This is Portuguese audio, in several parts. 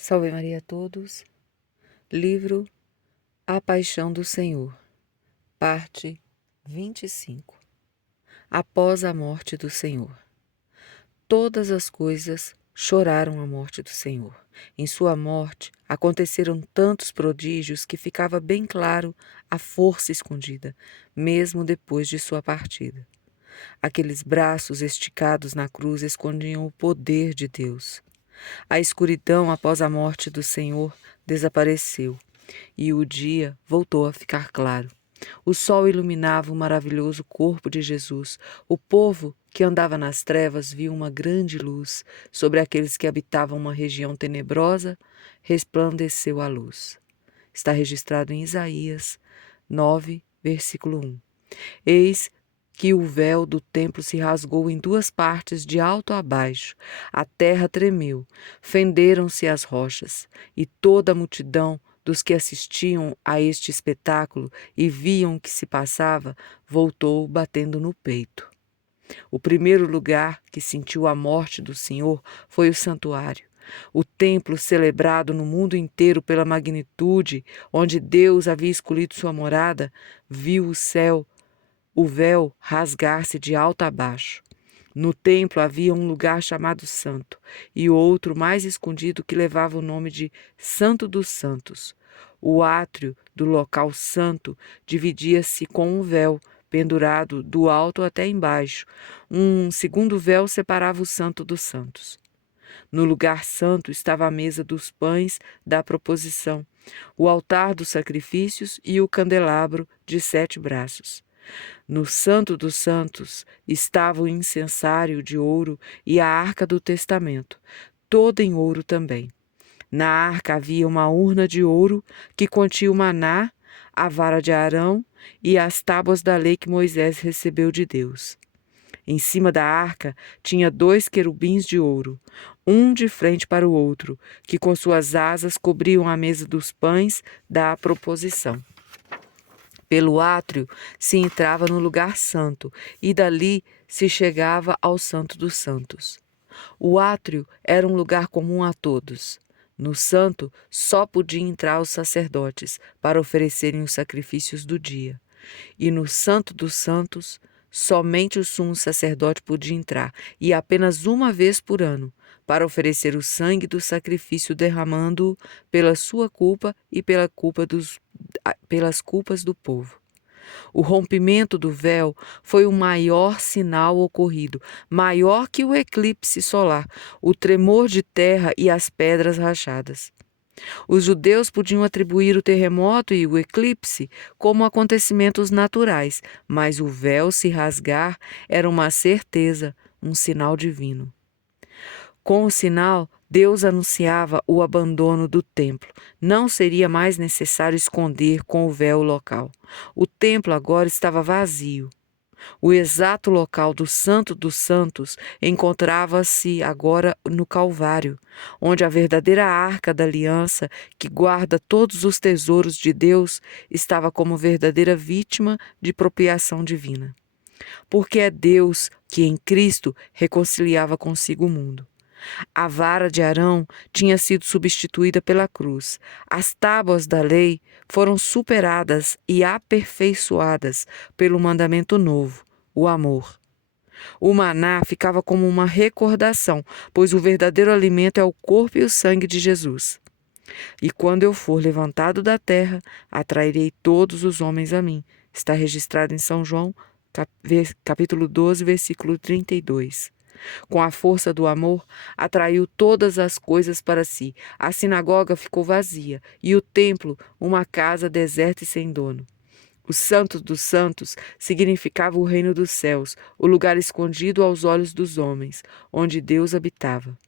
Salve Maria a todos. Livro A Paixão do Senhor, parte 25. Após a morte do Senhor. Todas as coisas choraram a morte do Senhor. Em sua morte aconteceram tantos prodígios que ficava bem claro a força escondida, mesmo depois de sua partida. Aqueles braços esticados na cruz escondiam o poder de Deus. A escuridão após a morte do Senhor desapareceu e o dia voltou a ficar claro. O sol iluminava o maravilhoso corpo de Jesus. O povo que andava nas trevas viu uma grande luz. Sobre aqueles que habitavam uma região tenebrosa, resplandeceu a luz. Está registrado em Isaías 9, versículo 1. Eis que o véu do templo se rasgou em duas partes, de alto a baixo. A terra tremeu, fenderam-se as rochas, e toda a multidão dos que assistiam a este espetáculo e viam o que se passava, voltou batendo no peito. O primeiro lugar que sentiu a morte do Senhor foi o santuário. O templo celebrado no mundo inteiro pela magnitude, onde Deus havia escolhido sua morada, viu o véu rasgar-se de alto a baixo. No templo havia um lugar chamado Santo, e outro mais escondido que levava o nome de Santo dos Santos. O átrio do local santo dividia-se com um véu pendurado do alto até embaixo. Um segundo véu separava o Santo dos Santos. No lugar santo estava a mesa dos pães da proposição, o altar dos sacrifícios e o candelabro de 7 braços. No Santo dos Santos estava o incensário de ouro e a arca do testamento, toda em ouro também. Na arca havia uma urna de ouro que continha o maná, a vara de Arão e as tábuas da lei que Moisés recebeu de Deus. Em cima da arca tinha 2 querubins de ouro, um de frente para o outro, que com suas asas cobriam a mesa dos pães da proposição. Pelo átrio se entrava no lugar santo, e dali se chegava ao Santo dos Santos. O átrio era um lugar comum a todos. No santo só podiam entrar os sacerdotes para oferecerem os sacrifícios do dia. E no Santo dos Santos, somente o sumo sacerdote podia entrar, e apenas uma vez por ano, para oferecer o sangue do sacrifício, derramando-o pela sua culpa e pelas culpas do povo. O rompimento do véu foi o maior sinal ocorrido, maior que o eclipse solar, o tremor de terra e as pedras rachadas. Os judeus podiam atribuir o terremoto e o eclipse como acontecimentos naturais, mas o véu se rasgar era uma certeza, um sinal divino. Com o sinal, Deus anunciava o abandono do templo. Não seria mais necessário esconder com o véu local. O templo agora estava vazio. O exato local do Santo dos Santos encontrava-se agora no Calvário, onde a verdadeira arca da aliança, que guarda todos os tesouros de Deus, estava como verdadeira vítima de propriação divina. Porque é Deus que em Cristo reconciliava consigo o mundo. A vara de Arão tinha sido substituída pela cruz. As tábuas da lei foram superadas e aperfeiçoadas pelo mandamento novo, o amor. O maná ficava como uma recordação, pois o verdadeiro alimento é o corpo e o sangue de Jesus. E quando eu for levantado da terra, atrairei todos os homens a mim. Está registrado em São João, capítulo 12, versículo 32. Com a força do amor, atraiu todas as coisas para si. A sinagoga ficou vazia e o templo uma casa deserta e sem dono. O Santo dos Santos significava o reino dos céus, o lugar escondido aos olhos dos homens, onde Deus habitava.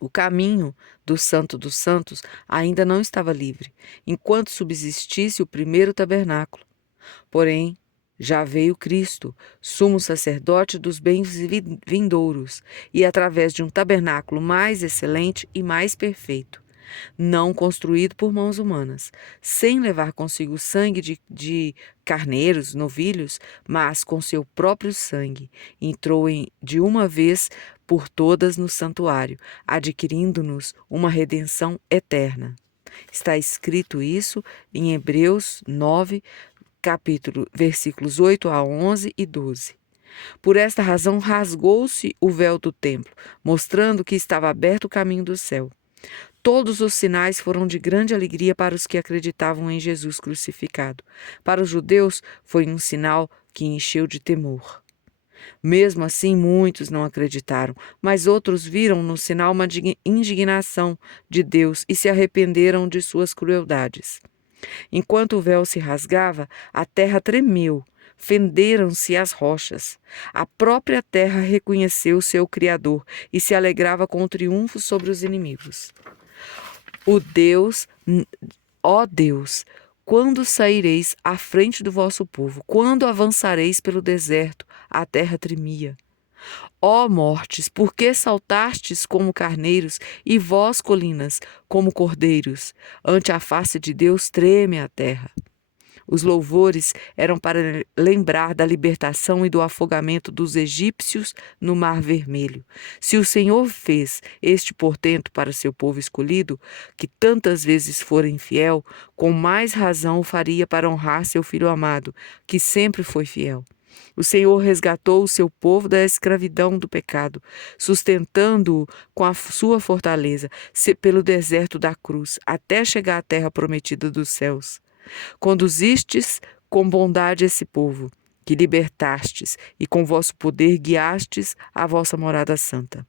O caminho do Santo dos Santos ainda não estava livre, enquanto subsistisse o primeiro tabernáculo. Porém, já veio Cristo, sumo sacerdote dos bens vindouros, e através de um tabernáculo mais excelente e mais perfeito, não construído por mãos humanas, sem levar consigo sangue de carneiros, novilhos, mas com seu próprio sangue, entrou de uma vez por todas no santuário, adquirindo-nos uma redenção eterna. Está escrito isso em Hebreus 9, versículos 8 a 11 e 12. Por esta razão rasgou-se o véu do templo, mostrando que estava aberto o caminho do céu. Todos os sinais foram de grande alegria para os que acreditavam em Jesus crucificado. Para os judeus foi um sinal que encheu de temor. Mesmo assim, muitos não acreditaram, mas outros viram no sinal uma indignação de Deus e se arrependeram de suas crueldades. Enquanto o véu se rasgava, a terra tremeu, fenderam-se as rochas. A própria terra reconheceu seu Criador e se alegrava com o triunfo sobre os inimigos. Ó Deus, quando saireis à frente do vosso povo? Quando avançareis pelo deserto? A terra tremia. Ó mortes, por que saltastes como carneiros, e vós, colinas, como cordeiros? Ante a face de Deus treme a terra. Os louvores eram para lembrar da libertação e do afogamento dos egípcios no Mar Vermelho. Se o Senhor fez este portento para seu povo escolhido, que tantas vezes fora infiel, com mais razão o faria para honrar seu Filho amado, que sempre foi fiel. O Senhor resgatou o seu povo da escravidão do pecado, sustentando-o com a sua fortaleza pelo deserto da cruz, até chegar à terra prometida dos céus. Conduzistes com bondade esse povo, que libertastes, e com vosso poder guiastes a vossa morada santa.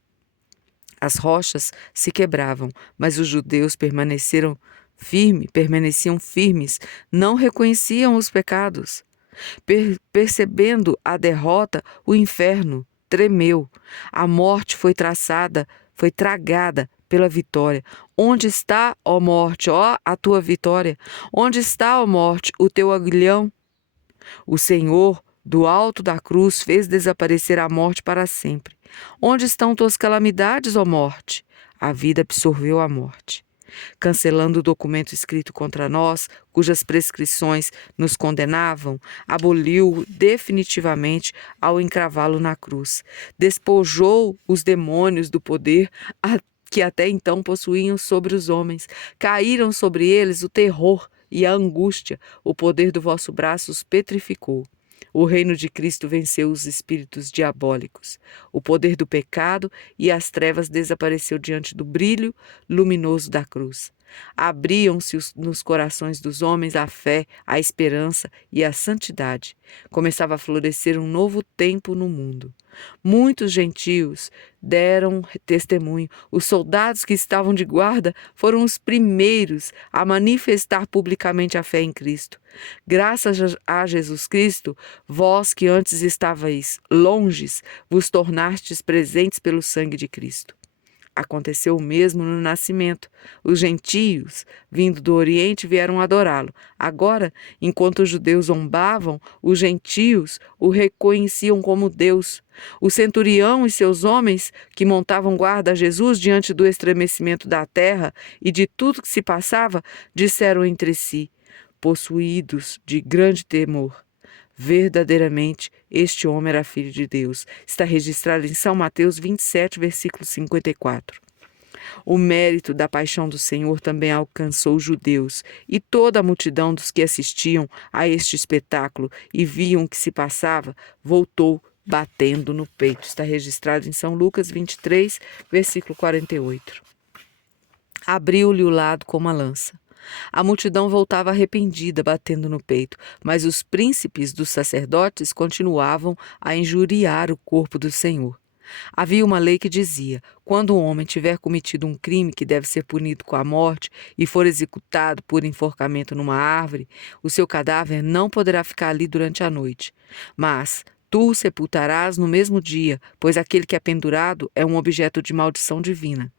As rochas se quebravam, mas os judeus permaneciam firmes, não reconheciam os pecados. Percebendo a derrota, o inferno tremeu. A morte foi tragada pela vitória. Onde está, ó morte, ó a tua vitória? Onde está, ó morte, o teu aguilhão? O Senhor, do alto da cruz, fez desaparecer a morte para sempre. Onde estão tuas calamidades, ó morte? A vida absorveu a morte. Cancelando o documento escrito contra nós, cujas prescrições nos condenavam, aboliu-o definitivamente ao encravá-lo na cruz. Despojou os demônios do poder que até então possuíam sobre os homens. Caíram sobre eles o terror e a angústia. O poder do vosso braço os petrificou. O reino de Cristo venceu os espíritos diabólicos. O poder do pecado e as trevas desapareceu diante do brilho luminoso da cruz. Abriam-se nos corações dos homens a fé, a esperança e a santidade. Começava a florescer um novo tempo no mundo. Muitos gentios deram testemunho. Os soldados que estavam de guarda foram os primeiros a manifestar publicamente a fé em Cristo. Graças a Jesus Cristo, vós que antes estavais longes, vos tornastes presentes pelo sangue de Cristo. Aconteceu o mesmo no nascimento. Os gentios, vindo do Oriente, vieram adorá-lo. Agora, enquanto os judeus zombavam, os gentios o reconheciam como Deus. O centurião e seus homens, que montavam guarda a Jesus diante do estremecimento da terra e de tudo que se passava, disseram entre si, possuídos de grande temor: verdadeiramente, este homem era filho de Deus. Está registrado em São Mateus 27, versículo 54. O mérito da paixão do Senhor também alcançou os judeus, e toda a multidão dos que assistiam a este espetáculo e viam o que se passava, voltou batendo no peito. Está registrado em São Lucas 23, versículo 48. Abriu-lhe o lado com uma lança. A multidão voltava arrependida, batendo no peito, mas os príncipes dos sacerdotes continuavam a injuriar o corpo do Senhor. Havia uma lei que dizia: quando um homem tiver cometido um crime que deve ser punido com a morte e for executado por enforcamento numa árvore, o seu cadáver não poderá ficar ali durante a noite. Mas tu o sepultarás no mesmo dia, pois aquele que é pendurado é um objeto de maldição divina.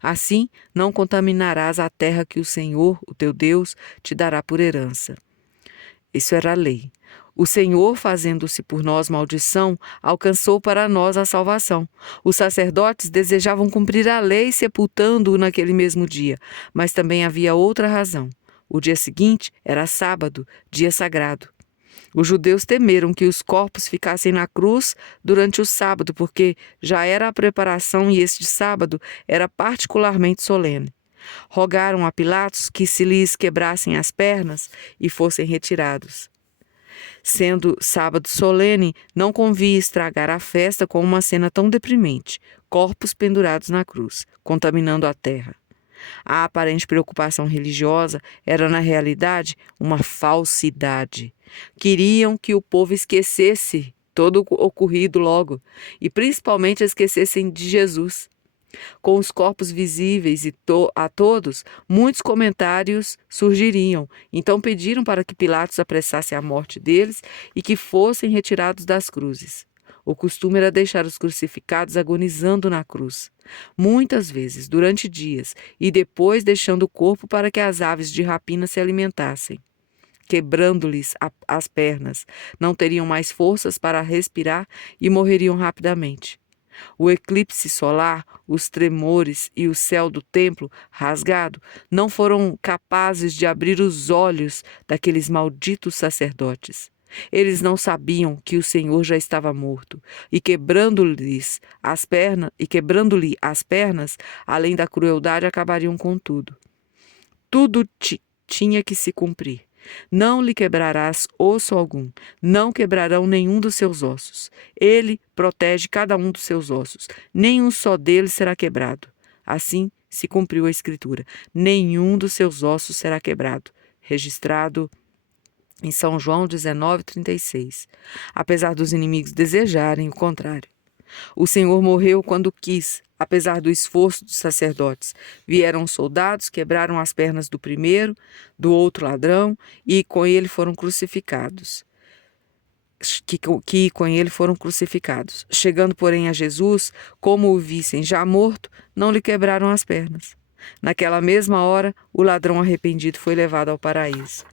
Assim, não contaminarás a terra que o Senhor, o teu Deus, te dará por herança. Isso era a lei. O Senhor, fazendo-se por nós maldição, alcançou para nós a salvação. Os sacerdotes desejavam cumprir a lei sepultando-o naquele mesmo dia, mas também havia outra razão. O dia seguinte era sábado, dia sagrado. Os judeus temeram que os corpos ficassem na cruz durante o sábado, porque já era a preparação e este sábado era particularmente solene. Rogaram a Pilatos que se lhes quebrassem as pernas e fossem retirados. Sendo sábado solene, não convia estragar a festa com uma cena tão deprimente, corpos pendurados na cruz, contaminando a terra. A aparente preocupação religiosa era, na realidade, uma falsidade. Queriam que o povo esquecesse todo o ocorrido logo, e principalmente esquecessem de Jesus. Com os corpos visíveis a todos, muitos comentários surgiriam. Então pediram para que Pilatos apressasse a morte deles e que fossem retirados das cruzes. O costume era deixar os crucificados agonizando na cruz, muitas vezes, durante dias, e depois deixando o corpo para que as aves de rapina se alimentassem. Quebrando-lhes as pernas, não teriam mais forças para respirar e morreriam rapidamente. O eclipse solar, os tremores e o céu do templo rasgado não foram capazes de abrir os olhos daqueles malditos sacerdotes. Eles não sabiam que o Senhor já estava morto, e quebrando-lhe as pernas, além da crueldade, acabariam com tudo. Tudo tinha que se cumprir. Não lhe quebrarás osso algum, não quebrarão nenhum dos seus ossos. Ele protege cada um dos seus ossos, nenhum só deles será quebrado. Assim se cumpriu a Escritura: nenhum dos seus ossos será quebrado. Registrado em São João 19:36. Apesar dos inimigos desejarem o contrário. O Senhor morreu quando quis, apesar do esforço dos sacerdotes. Vieram soldados, quebraram as pernas do primeiro, do outro ladrão, e com ele foram crucificados. Com ele foram crucificados. Chegando, porém, a Jesus, como o vissem já morto, não lhe quebraram as pernas. Naquela mesma hora, o ladrão arrependido foi levado ao paraíso.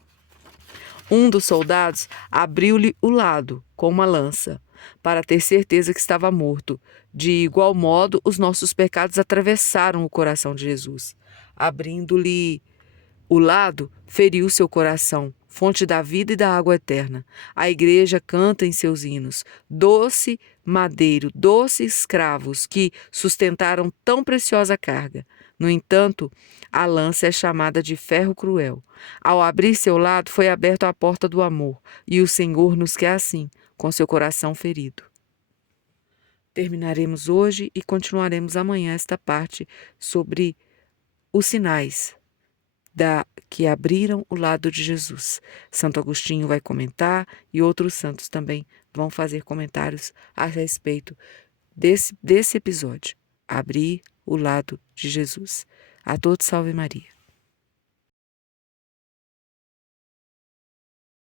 Um dos soldados abriu-lhe o lado com uma lança, para ter certeza que estava morto. De igual modo, os nossos pecados atravessaram o coração de Jesus. Abrindo-lhe o lado, feriu seu coração, fonte da vida e da água eterna. A igreja canta em seus hinos: doce madeiro, doces escravos que sustentaram tão preciosa carga. No entanto, a lança é chamada de ferro cruel. Ao abrir seu lado, foi aberta a porta do amor, e o Senhor nos quer assim, com seu coração ferido. Terminaremos hoje e continuaremos amanhã esta parte sobre os sinais que abriram o lado de Jesus. Santo Agostinho vai comentar e outros santos também vão fazer comentários a respeito desse episódio. Abrir o lado de Jesus. A todos, salve Maria.